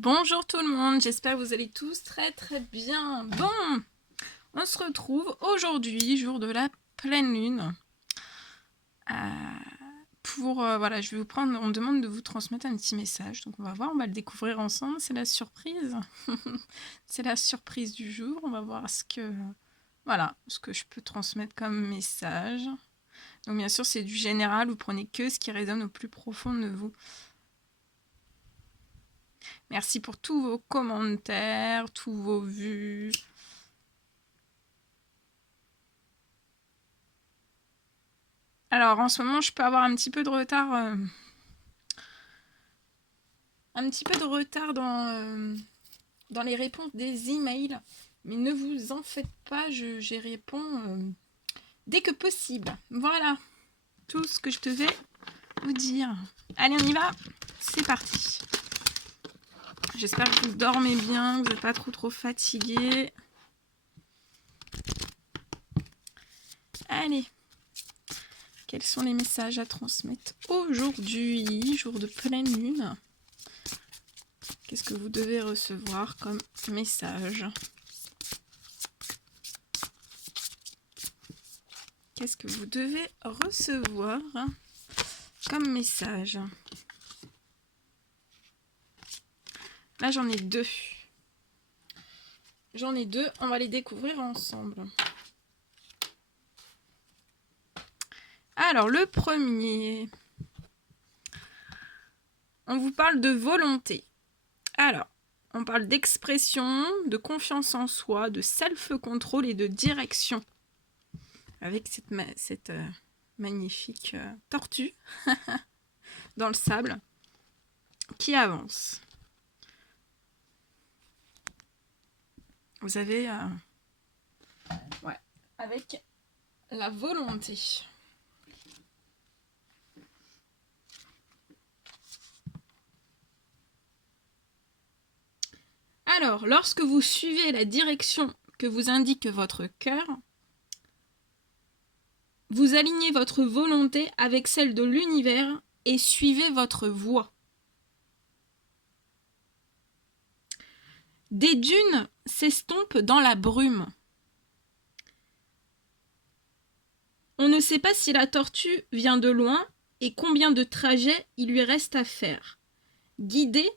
Bonjour tout le monde, j'espère que vous allez tous très bien. Bon, on se retrouve aujourd'hui, jour de la pleine lune. Voilà, je vais vous prendre, on me demande de vous transmettre un petit message, donc on va voir, on va le découvrir ensemble, c'est la surprise. C'est la surprise du jour, on va voir ce que je peux transmettre comme message. Donc bien sûr, c'est du général, vous prenez que ce qui résonne au plus profond de vous. Merci pour tous vos commentaires, tous vos vues. Alors, en ce moment, je peux avoir un petit peu de retard. Dans les réponses des emails. Mais ne vous en faites pas, j'y réponds dès que possible. Voilà tout ce que je devais vous dire. Allez, on y va. C'est parti. J'espère que vous dormez bien, que vous n'êtes pas trop fatigués. Allez. Quels sont les messages à transmettre aujourd'hui, jour de pleine lune? Qu'est-ce que vous devez recevoir comme message? Qu'est-ce que vous devez recevoir comme message? Là, j'en ai deux. On va les découvrir ensemble. Alors, le premier. On vous parle de volonté. Alors, on parle d'expression, de confiance en soi, de self-control et de direction. Avec cette magnifique tortue dans le sable qui avance. Vous avez avec la volonté. Alors, lorsque vous suivez la direction que vous indique votre cœur, vous alignez votre volonté avec celle de l'univers et suivez votre voie. Des dunes s'estompent dans la brume. On ne sait pas si la tortue vient de loin et combien de trajets il lui reste à faire. Guidée,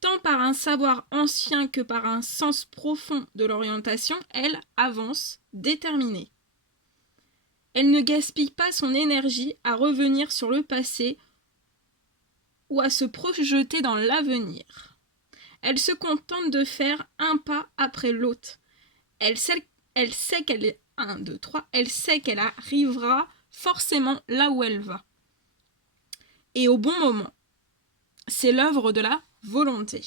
tant par un savoir ancien que par un sens profond de l'orientation, elle avance, déterminée. Elle ne gaspille pas son énergie à revenir sur le passé ou à se projeter dans l'avenir. Elle se contente de faire un pas après l'autre. Elle sait qu'elle arrivera forcément là où elle va. Et au bon moment. C'est l'œuvre de la volonté.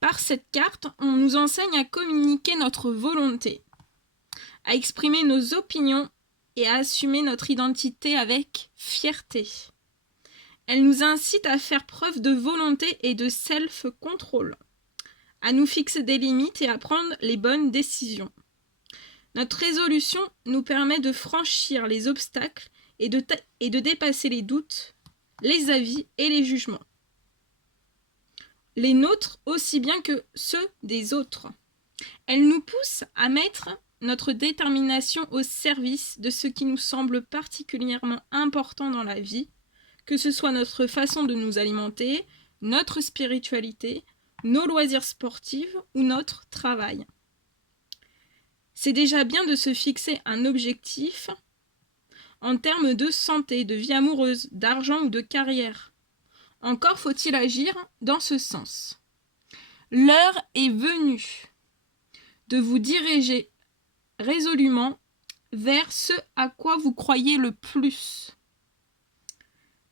Par cette carte, on nous enseigne à communiquer notre volonté, à exprimer nos opinions et à assumer notre identité avec fierté. Elle nous incite à faire preuve de volonté et de self-control, à nous fixer des limites et à prendre les bonnes décisions. Notre résolution nous permet de franchir les obstacles et de dépasser les doutes, les avis et les jugements. Les nôtres aussi bien que ceux des autres. Elle nous pousse à mettre notre détermination au service de ce qui nous semble particulièrement important dans la vie, que ce soit notre façon de nous alimenter, notre spiritualité, nos loisirs sportifs ou notre travail. C'est déjà bien de se fixer un objectif en termes de santé, de vie amoureuse, d'argent ou de carrière. Encore faut-il agir dans ce sens. L'heure est venue de vous diriger résolument vers ce à quoi vous croyez le plus.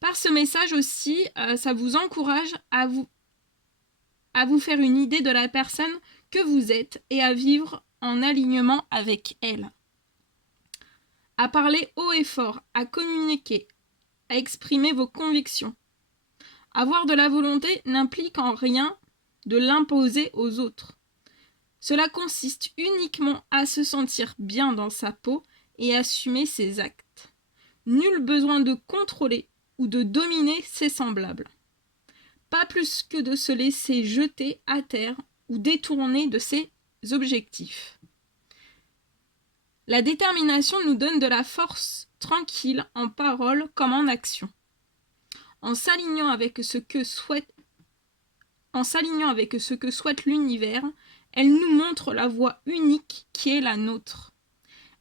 Par ce message aussi, ça vous encourage à vous faire une idée de la personne que vous êtes et à vivre en alignement avec elle. À parler haut et fort, à communiquer, à exprimer vos convictions. Avoir de la volonté n'implique en rien de l'imposer aux autres. Cela consiste uniquement à se sentir bien dans sa peau et assumer ses actes. Nul besoin de contrôler ou de dominer ses semblables. pas plus que de se laisser jeter à terre ou détourner de ses objectifs. La détermination nous donne de la force tranquille en parole comme en action. En s'alignant avec ce que souhaite l'univers, elle nous montre la voie unique qui est la nôtre.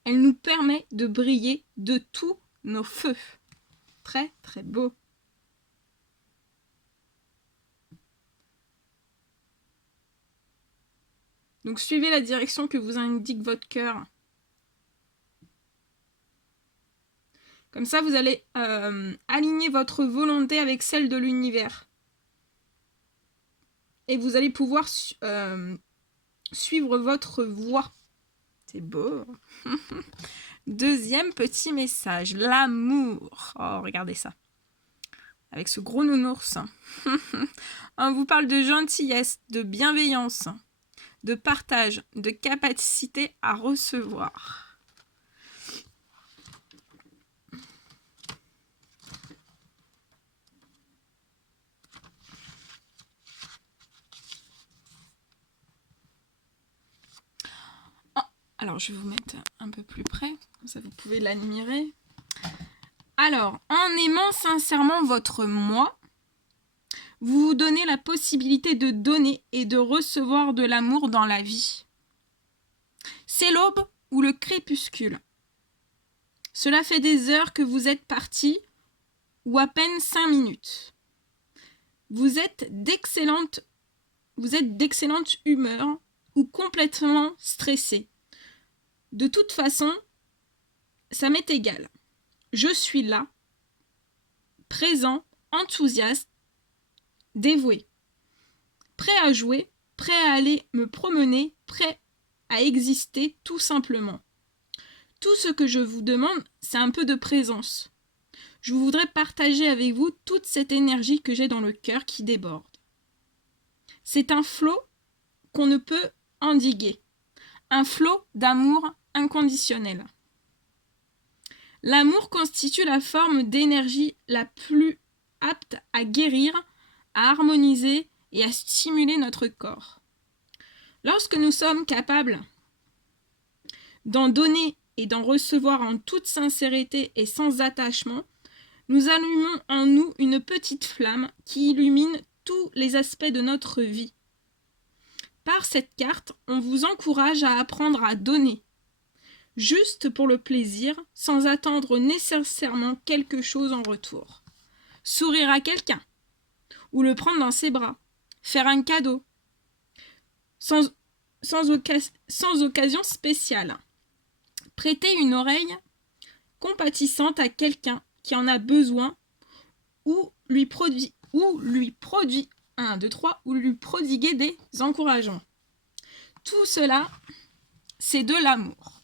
Elle nous permet de briller de tous nos feux. Très très beau. Donc suivez la direction que vous indique votre cœur. Comme ça, vous allez aligner votre volonté avec celle de l'univers. Et vous allez pouvoir suivre votre voie. C'est beau. Deuxième petit message, l'amour. Oh, regardez ça. Avec ce gros nounours. On vous parle de gentillesse, de bienveillance, de partage, de capacité à recevoir. Alors, je vais vous mettre un peu plus près, comme ça vous pouvez l'admirer. Alors, en aimant sincèrement votre moi, vous vous donnez la possibilité de donner et de recevoir de l'amour dans la vie. C'est l'aube ou le crépuscule. Cela fait des heures que vous êtes parti, ou à peine 5 minutes. Vous êtes d'excellente humeur ou complètement stressé. De toute façon, ça m'est égal. Je suis là, présent, enthousiaste, dévoué, prêt à jouer, prêt à aller me promener, prêt à exister tout simplement. Tout ce que je vous demande, c'est un peu de présence. Je voudrais partager avec vous toute cette énergie que j'ai dans le cœur qui déborde. C'est un flot qu'on ne peut endiguer, un flot d'amour inconditionnel. L'amour constitue la forme d'énergie la plus apte à guérir, à harmoniser et à stimuler notre corps. Lorsque nous sommes capables d'en donner et d'en recevoir en toute sincérité et sans attachement, nous allumons en nous une petite flamme qui illumine tous les aspects de notre vie. Par cette carte, on vous encourage à apprendre à donner, juste pour le plaisir, sans attendre nécessairement quelque chose en retour. Sourire à quelqu'un, ou le prendre dans ses bras, faire un cadeau, sans occasion spéciale. Prêter une oreille compatissante à quelqu'un qui en a besoin, ou lui prodiguer des encouragements. Tout cela, c'est de l'amour.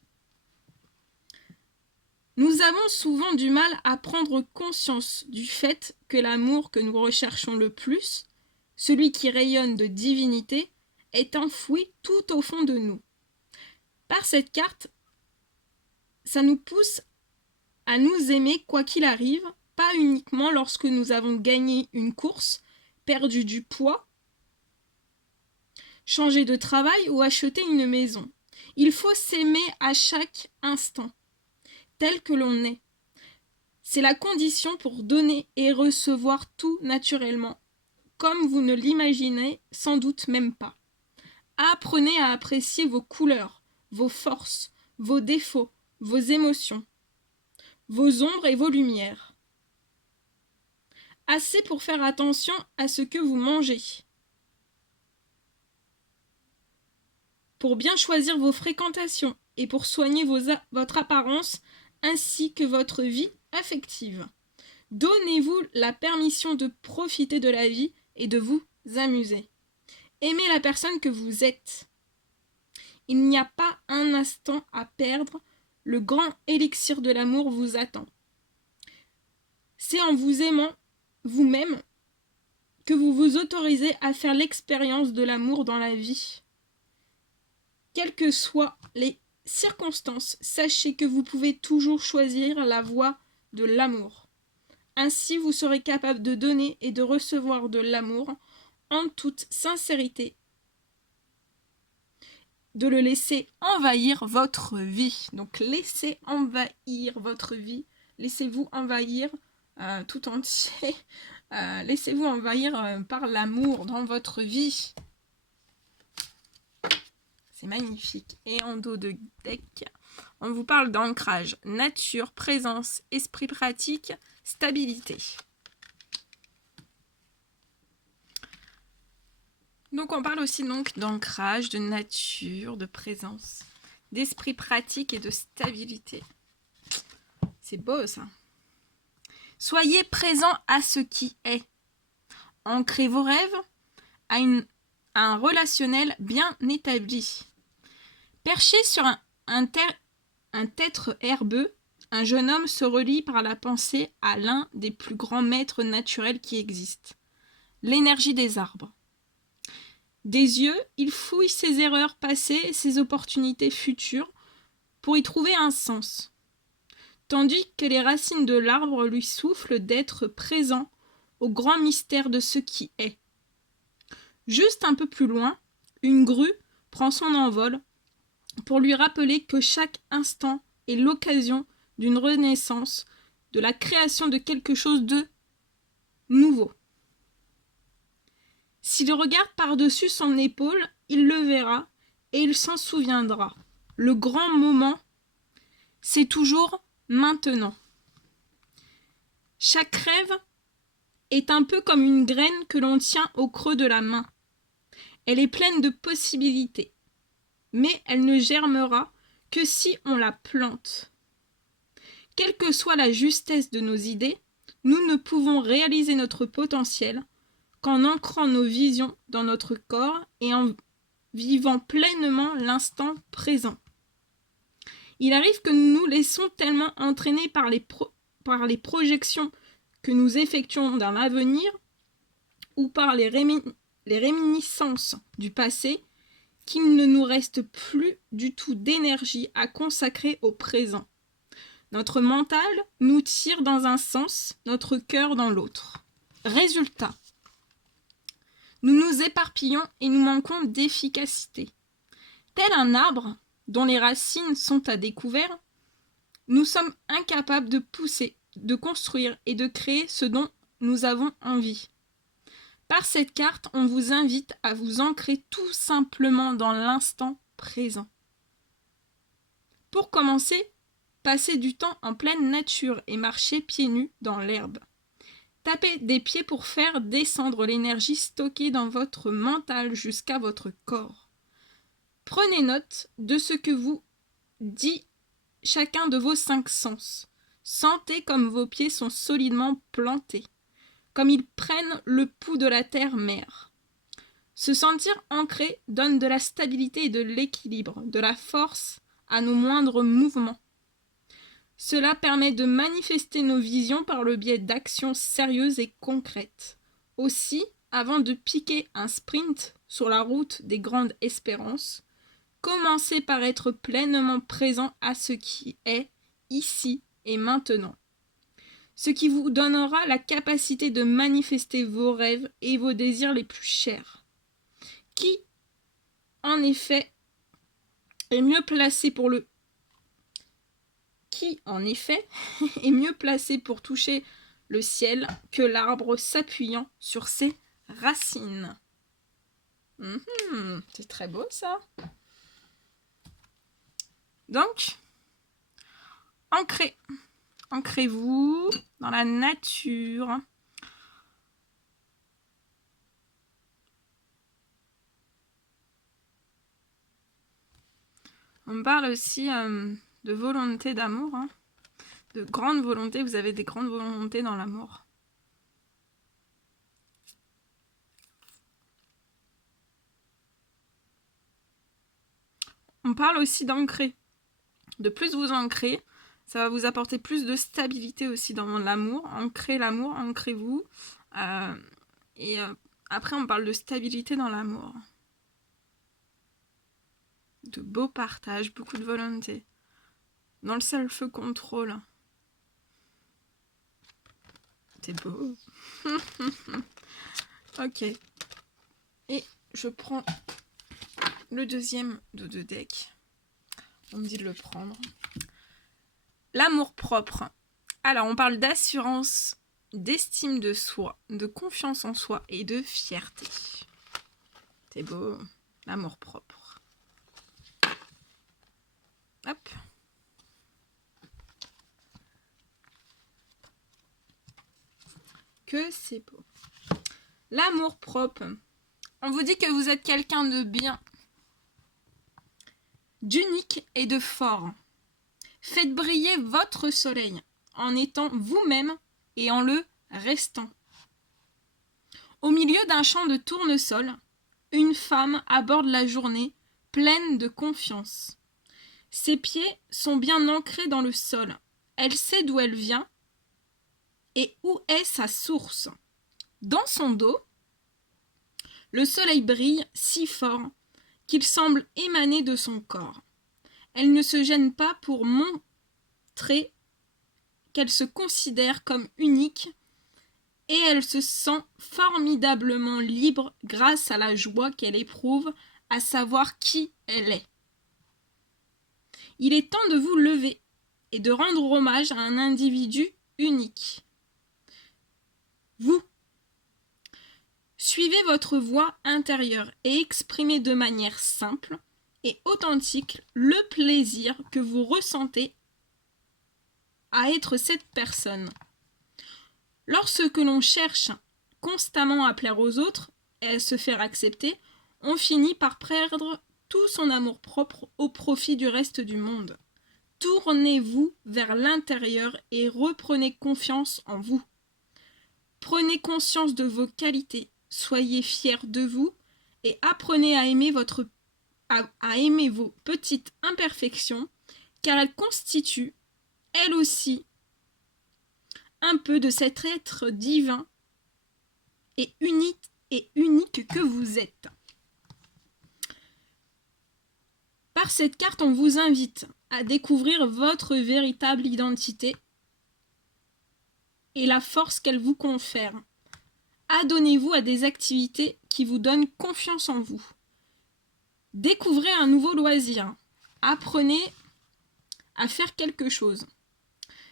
Nous avons souvent du mal à prendre conscience du fait que l'amour que nous recherchons le plus, celui qui rayonne de divinité, est enfoui tout au fond de nous. Par cette carte, ça nous pousse à nous aimer quoi qu'il arrive, pas uniquement lorsque nous avons gagné une course, perdu du poids, changé de travail ou acheté une maison. Il faut s'aimer à chaque instant, tel que l'on est. C'est la condition pour donner et recevoir tout naturellement, comme vous ne l'imaginez sans doute même pas. Apprenez à apprécier vos couleurs, vos forces, vos défauts, vos émotions, vos ombres et vos lumières. Assez pour faire attention à ce que vous mangez. Pour bien choisir vos fréquentations et pour soigner votre apparence ainsi que votre vie affective. Donnez-vous la permission de profiter de la vie et de vous amuser. Aimez la personne que vous êtes. Il n'y a pas un instant à perdre, le grand élixir de l'amour vous attend. C'est en vous aimant vous-même que vous vous autorisez à faire l'expérience de l'amour dans la vie. Quelles que soient les circonstances, sachez que vous pouvez toujours choisir la voie de l'amour. Ainsi, vous serez capable de donner et de recevoir de l'amour en toute sincérité, de le laisser envahir votre vie. Donc laissez envahir votre vie, laissez-vous envahir tout entier, laissez-vous envahir par l'amour dans votre vie. C'est magnifique. Et en dos de deck, on vous parle d'ancrage, nature, présence, esprit pratique, stabilité. Donc on parle aussi donc d'ancrage, de nature, de présence, d'esprit pratique et de stabilité. C'est beau ça. Soyez présent à ce qui est. Ancrez vos rêves à un relationnel bien établi. Perché sur un tertre herbeux, un jeune homme se relie par la pensée à l'un des plus grands maîtres naturels qui existent, l'énergie des arbres. Des yeux, il fouille ses erreurs passées et ses opportunités futures pour y trouver un sens, tandis que les racines de l'arbre lui soufflent d'être présent au grand mystère de ce qui est. Juste un peu plus loin, une grue prend son envol pour lui rappeler que chaque instant est l'occasion d'une renaissance, de la création de quelque chose de nouveau. S'il regarde par-dessus son épaule, il le verra et il s'en souviendra. Le grand moment, c'est toujours maintenant. Chaque rêve est un peu comme une graine que l'on tient au creux de la main. Elle est pleine de possibilités, mais elle ne germera que si on la plante. Quelle que soit la justesse de nos idées, nous ne pouvons réaliser notre potentiel qu'en ancrant nos visions dans notre corps et en vivant pleinement l'instant présent. Il arrive que nous nous laissons tellement entraîner par les projections que nous effectuons dans l'avenir ou par les réminiscences du passé qu'il ne nous reste plus du tout d'énergie à consacrer au présent. Notre mental nous tire dans un sens, notre cœur dans l'autre. Résultat, nous nous éparpillons et nous manquons d'efficacité. Tel un arbre dont les racines sont à découvert, nous sommes incapables de pousser, de construire et de créer ce dont nous avons envie. Par cette carte, on vous invite à vous ancrer tout simplement dans l'instant présent. Pour commencer, passez du temps en pleine nature et marchez pieds nus dans l'herbe. Tapez des pieds pour faire descendre l'énergie stockée dans votre mental jusqu'à votre corps. Prenez note de ce que vous dit chacun de vos 5 sens. Sentez comme vos pieds sont solidement plantés, comme ils prennent le pouls de la terre-mère. Se sentir ancré donne de la stabilité et de l'équilibre, de la force à nos moindres mouvements. Cela permet de manifester nos visions par le biais d'actions sérieuses et concrètes. Aussi, avant de piquer un sprint sur la route des grandes espérances, commencez par être pleinement présent à ce qui est ici et maintenant. Ce qui vous donnera la capacité de manifester vos rêves et vos désirs les plus chers. Qui, en effet, est mieux placé pour toucher le ciel que l'arbre s'appuyant sur ses racines. C'est très beau ça. Donc, ancrez-vous dans la nature. On parle aussi de volonté d'amour, de grande volonté. Vous avez des grandes volontés dans l'amour. On parle aussi d'ancrer. De plus vous ancrez, ça va vous apporter plus de stabilité aussi dans l'amour. Ancrez l'amour, ancrez-vous. Après, on parle de stabilité dans l'amour. De beaux partages, beaucoup de volonté. Dans le self-control. C'est beau. Ok. Et je prends le deuxième de 2 decks. On me dit de le prendre. L'amour-propre. Alors, on parle d'assurance, d'estime de soi, de confiance en soi et de fierté. C'est beau, l'amour-propre. Hop. Que c'est beau. L'amour-propre. On vous dit que vous êtes quelqu'un de bien, d'unique et de fort. Faites briller votre soleil en étant vous-même et en le restant. Au milieu d'un champ de tournesol, une femme aborde la journée pleine de confiance. Ses pieds sont bien ancrés dans le sol. Elle sait d'où elle vient et où est sa source. Dans son dos, le soleil brille si fort qu'il semble émaner de son corps. Elle ne se gêne pas pour montrer qu'elle se considère comme unique et elle se sent formidablement libre grâce à la joie qu'elle éprouve à savoir qui elle est. Il est temps de vous lever et de rendre hommage à un individu unique. Vous. Suivez votre voix intérieure et exprimez de manière simple et authentique le plaisir que vous ressentez à être cette personne. Lorsque l'on cherche constamment à plaire aux autres et à se faire accepter, on finit par perdre tout son amour-propre au profit du reste du monde. Tournez-vous vers l'intérieur et reprenez confiance en vous. Prenez conscience de vos qualités, soyez fiers de vous et apprenez à aimer aimer vos petites imperfections, car elles constituent, elles aussi, un peu de cet être divin et unique que vous êtes. Par cette carte, on vous invite à découvrir votre véritable identité et la force qu'elle vous confère. Adonnez-vous à des activités qui vous donnent confiance en vous. Découvrez un nouveau loisir. Apprenez à faire quelque chose.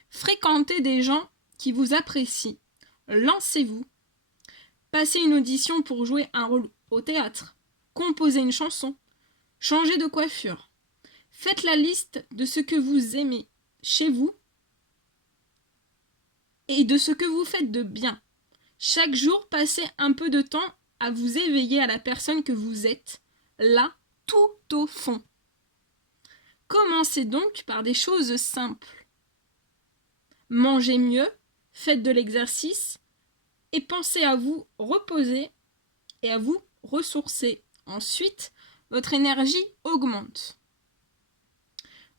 Fréquentez des gens qui vous apprécient. Lancez-vous. Passez une audition pour jouer un rôle au théâtre. Composez une chanson. Changez de coiffure. Faites la liste de ce que vous aimez chez vous et de ce que vous faites de bien. Chaque jour, passez un peu de temps à vous éveiller à la personne que vous êtes, là, tout au fond. Commencez donc par des choses simples. Mangez mieux, faites de l'exercice et pensez à vous reposer et à vous ressourcer. Ensuite, votre énergie augmente.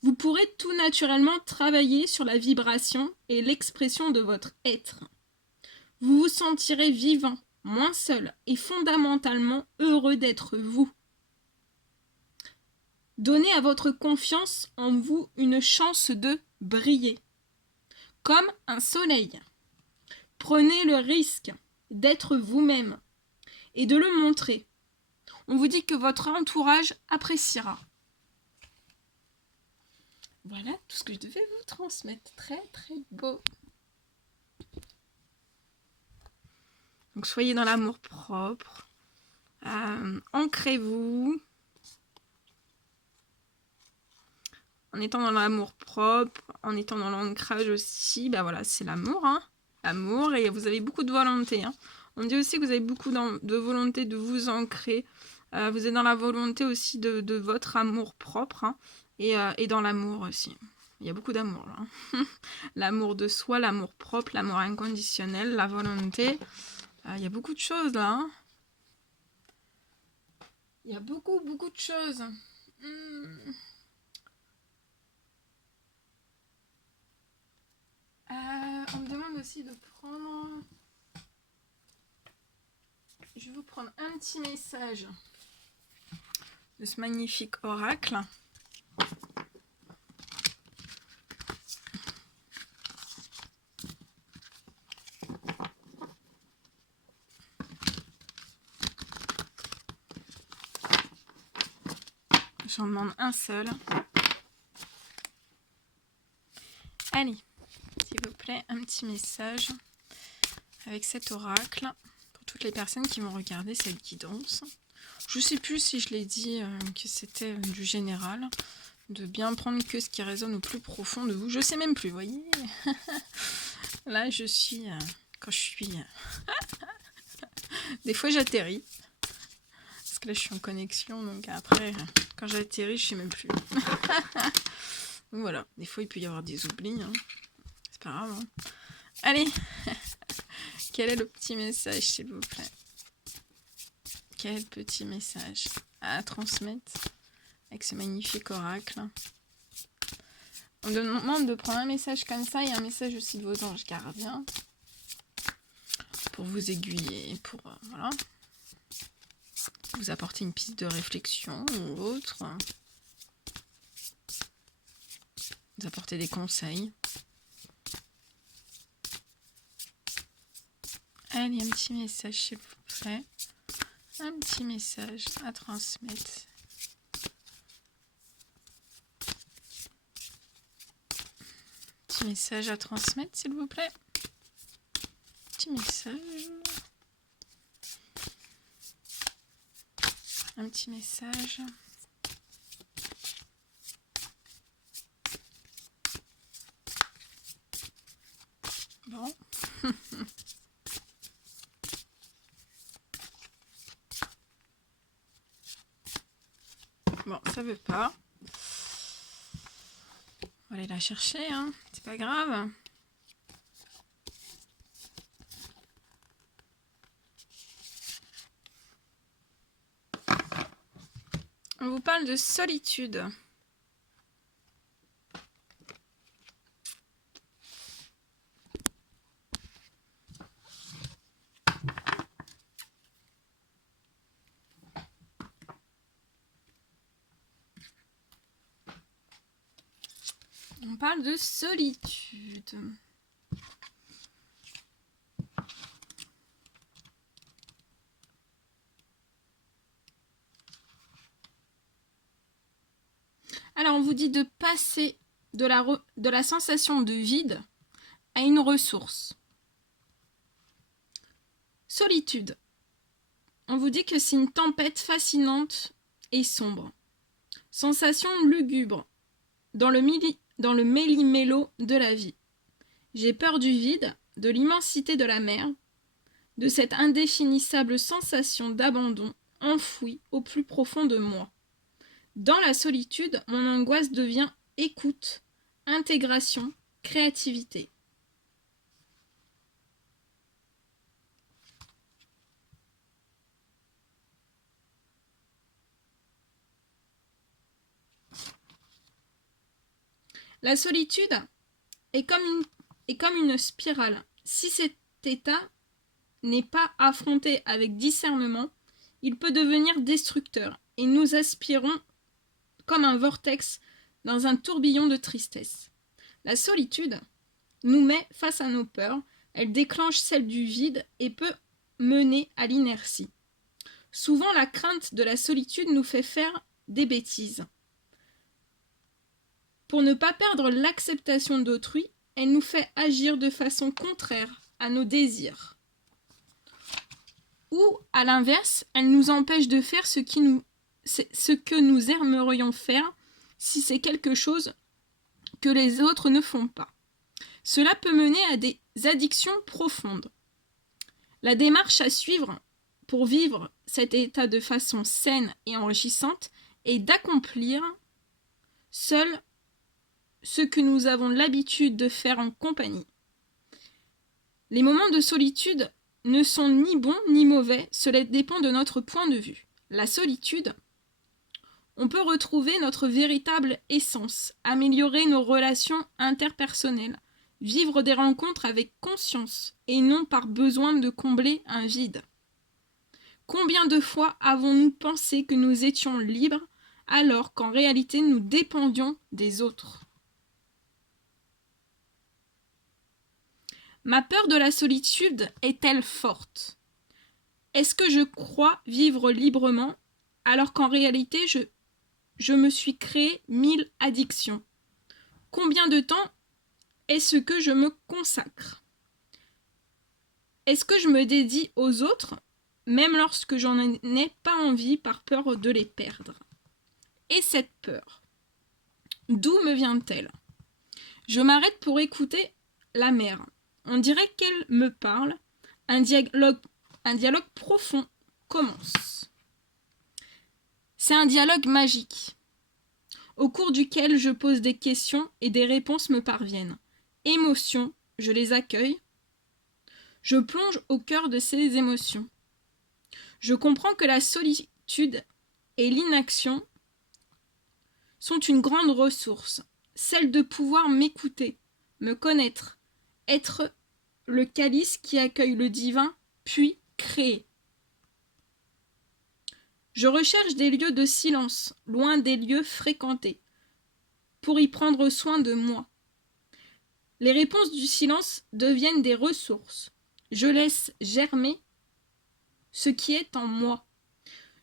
Vous pourrez tout naturellement travailler sur la vibration et l'expression de votre être. Vous vous sentirez vivant, moins seul et fondamentalement heureux d'être vous. Donnez à votre confiance en vous une chance de briller, comme un soleil. Prenez le risque d'être vous-même et de le montrer. On vous dit que votre entourage appréciera. Voilà tout ce que je devais vous transmettre. Très très beau. Donc soyez dans l'amour propre. Ancrez-vous. En étant dans l'amour propre, en étant dans l'ancrage aussi, ben voilà, c'est l'amour. Hein. L'amour, et vous avez beaucoup de volonté. Hein. On dit aussi que vous avez beaucoup de volonté de vous ancrer. Vous êtes dans la volonté aussi de votre amour propre. Hein. Et dans l'amour aussi. Il y a beaucoup d'amour là. Hein. L'amour de soi, l'amour propre, l'amour inconditionnel, la volonté. Il y a beaucoup de choses là. Hein. Il y a beaucoup de choses. On me demande aussi de prendre... Je vais vous prendre un petit message de ce magnifique oracle. J'en demande un seul. Allez, s'il vous plaît, un petit message avec cet oracle pour toutes les personnes qui vont regarder cette guidance. Je ne sais plus si je l'ai dit que c'était du général, de bien prendre que ce qui résonne au plus profond de vous. Je ne sais même plus, vous voyez. Là, je suis... quand je suis... des fois, j'atterris. Parce que là, je suis en connexion, donc après, quand j'atterris, je ne sais même plus. Donc voilà, des fois, il peut y avoir des oublis. Hein. C'est pas grave. Hein. Allez. Quel est le petit message, s'il vous plaît? Quel petit message à transmettre avec ce magnifique oracle? On me demande de prendre un message comme ça et un message aussi de vos anges gardiens pour vous aiguiller, pour voilà, vous apporter une piste de réflexion ou autre, vous apporter des conseils. Allez, un petit message, s'il vous plaît. Un petit message à transmettre. Petit message à transmettre, s'il vous plaît. Petit message. Un petit message. Bon. Bon, ça veut pas. On va aller la chercher, hein. C'est pas grave. On vous parle de solitude. On parle de solitude. Alors, on vous dit de passer de la sensation de vide à une ressource. Solitude. On vous dit que c'est une tempête fascinante et sombre. Sensation lugubre dans le méli-mélo de la vie. J'ai peur du vide, de l'immensité de la mer, de cette indéfinissable sensation d'abandon enfouie au plus profond de moi. Dans la solitude, mon angoisse devient écoute, intégration, créativité. La solitude est comme une spirale. Si cet état n'est pas affronté avec discernement, il peut devenir destructeur et nous aspirons comme un vortex dans un tourbillon de tristesse. La solitude nous met face à nos peurs, elle déclenche celle du vide et peut mener à l'inertie. Souvent, la crainte de la solitude nous fait faire des bêtises. Pour ne pas perdre l'acceptation d'autrui, elle nous fait agir de façon contraire à nos désirs. Ou, à l'inverse, elle nous empêche de faire ce que nous aimerions faire si c'est quelque chose que les autres ne font pas. Cela peut mener à des addictions profondes. La démarche à suivre pour vivre cet état de façon saine et enrichissante est d'accomplir seul ce que nous avons l'habitude de faire en compagnie. Les moments de solitude ne sont ni bons ni mauvais, cela dépend de notre point de vue. La solitude, on peut retrouver notre véritable essence, améliorer nos relations interpersonnelles, vivre des rencontres avec conscience et non par besoin de combler un vide. Combien de fois avons-nous pensé que nous étions libres alors qu'en réalité nous dépendions des autres ? Ma peur de la solitude est-elle forte ? Est-ce que je crois vivre librement alors qu'en réalité je je me suis créé 1000 addictions. Combien de temps est-ce que je me consacre? Est-ce que je me dédie aux autres, même lorsque j'en ai pas envie par peur de les perdre? Et cette peur, d'où me vient-elle? Je m'arrête pour écouter la mer. On dirait qu'elle me parle. Un dialogue profond commence. C'est un dialogue magique, au cours duquel je pose des questions et des réponses me parviennent. Émotions, je les accueille. Je plonge au cœur de ces émotions. Je comprends que la solitude et l'inaction sont une grande ressource, celle de pouvoir m'écouter, me connaître, être le calice qui accueille le divin, puis créer. Je recherche des lieux de silence, loin des lieux fréquentés, pour y prendre soin de moi. Les réponses du silence deviennent des ressources. Je laisse germer ce qui est en moi.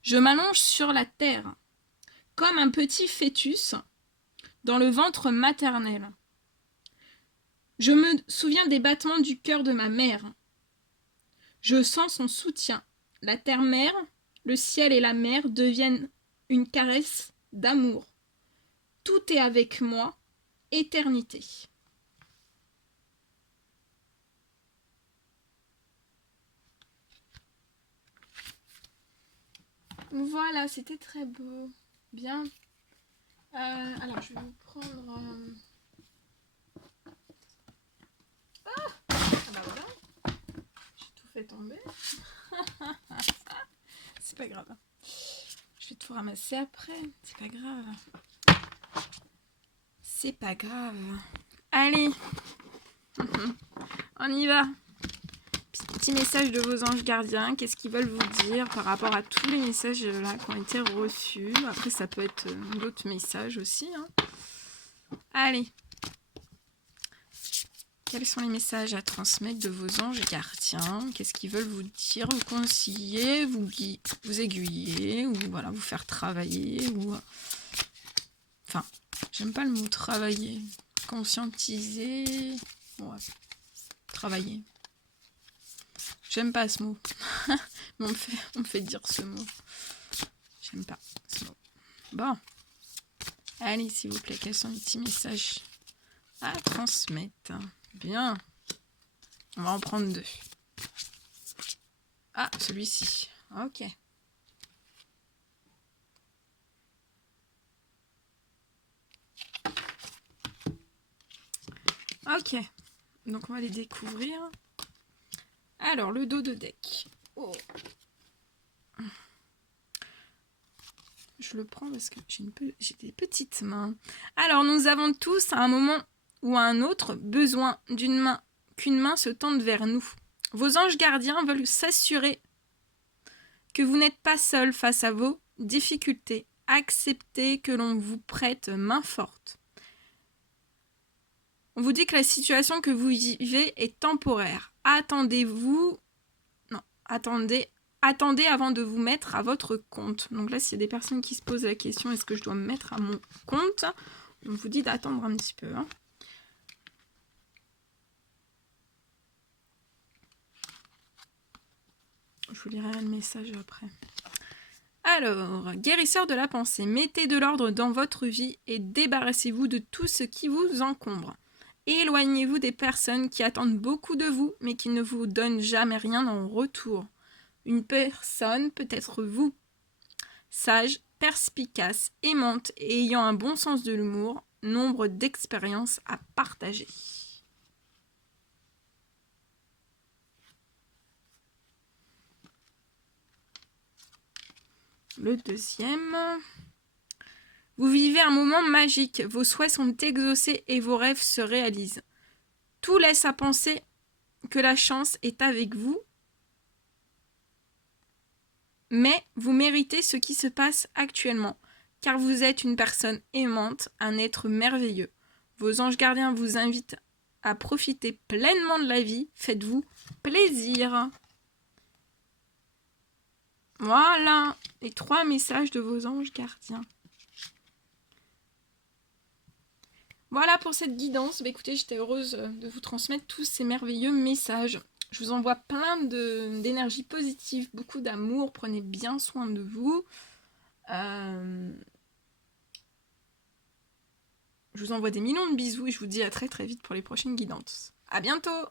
Je m'allonge sur la terre, comme un petit fœtus dans le ventre maternel. Je me souviens des battements du cœur de ma mère. Je sens son soutien. La terre-mère, le ciel et la mer deviennent une caresse d'amour. Tout est avec moi, éternité. Voilà, c'était très beau. Bien. Alors, je vais vous prendre... bah voilà. J'ai tout fait tomber. C'est pas grave. Je vais tout ramasser après. C'est pas grave. C'est pas grave. Allez. On y va. Petit message de vos anges gardiens. Qu'est-ce qu'ils veulent vous dire par rapport à tous les messages là qui ont été reçus. Après, ça peut être d'autres messages aussi. Hein. Allez. Quels sont les messages à transmettre de vos anges gardiens? Qu'est-ce qu'ils veulent vous dire, vous conseiller, vous aiguiller, ou voilà, vous faire travailler, ou... Enfin, j'aime pas le mot travailler. Conscientiser... Ouais. Travailler. J'aime pas ce mot. Mais on me fait dire ce mot. J'aime pas ce mot. Bon. Allez, s'il vous plaît, quels sont les petits messages à transmettre? Bien. On va en prendre 2. Ah, celui-ci. Ok. Ok. Donc, on va les découvrir. Alors, le dos de deck. Oh. Je le prends parce que j'ai des petites mains. Alors, nous avons tous, à un moment ou à un autre, besoin qu'une main se tende vers nous. Vos anges gardiens veulent s'assurer que vous n'êtes pas seul face à vos difficultés. Acceptez que l'on vous prête main forte. On vous dit que la situation que vous vivez est temporaire. Attendez avant de vous mettre à votre compte. Donc là, s'il y a des personnes qui se posent la question, est-ce que je dois me mettre à mon compte? On vous dit d'attendre un petit peu. Hein. Je vous lirai le message après. Alors, guérisseur de la pensée, mettez de l'ordre dans votre vie et débarrassez-vous de tout ce qui vous encombre. Éloignez-vous des personnes qui attendent beaucoup de vous, mais qui ne vous donnent jamais rien en retour. Une personne peut être vous, sage, perspicace, aimante et ayant un bon sens de l'humour, nombre d'expériences à partager. Le deuxième. Vous vivez un moment magique, vos souhaits sont exaucés et vos rêves se réalisent. Tout laisse à penser que la chance est avec vous, mais vous méritez ce qui se passe actuellement, car vous êtes une personne aimante, un être merveilleux. Vos anges gardiens vous invitent à profiter pleinement de la vie, faites-vous plaisir. Voilà, les 3 messages de vos anges gardiens. Voilà pour cette guidance. Bah, écoutez, j'étais heureuse de vous transmettre tous ces merveilleux messages. Je vous envoie plein d'énergie positive, beaucoup d'amour. Prenez bien soin de vous. Je vous envoie des millions de bisous et je vous dis à très très vite pour les prochaines guidances. À bientôt!